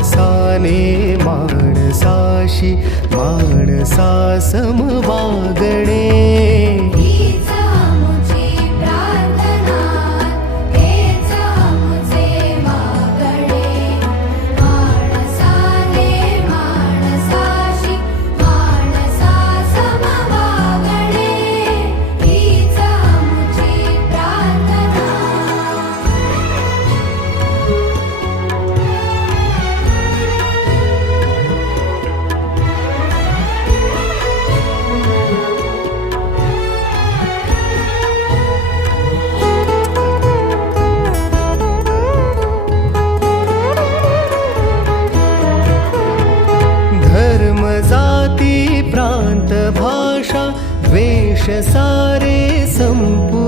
माणसाने माणसाशी माणसा सम वागणे. जाती प्रांत भाषा द्वेष सारे संपू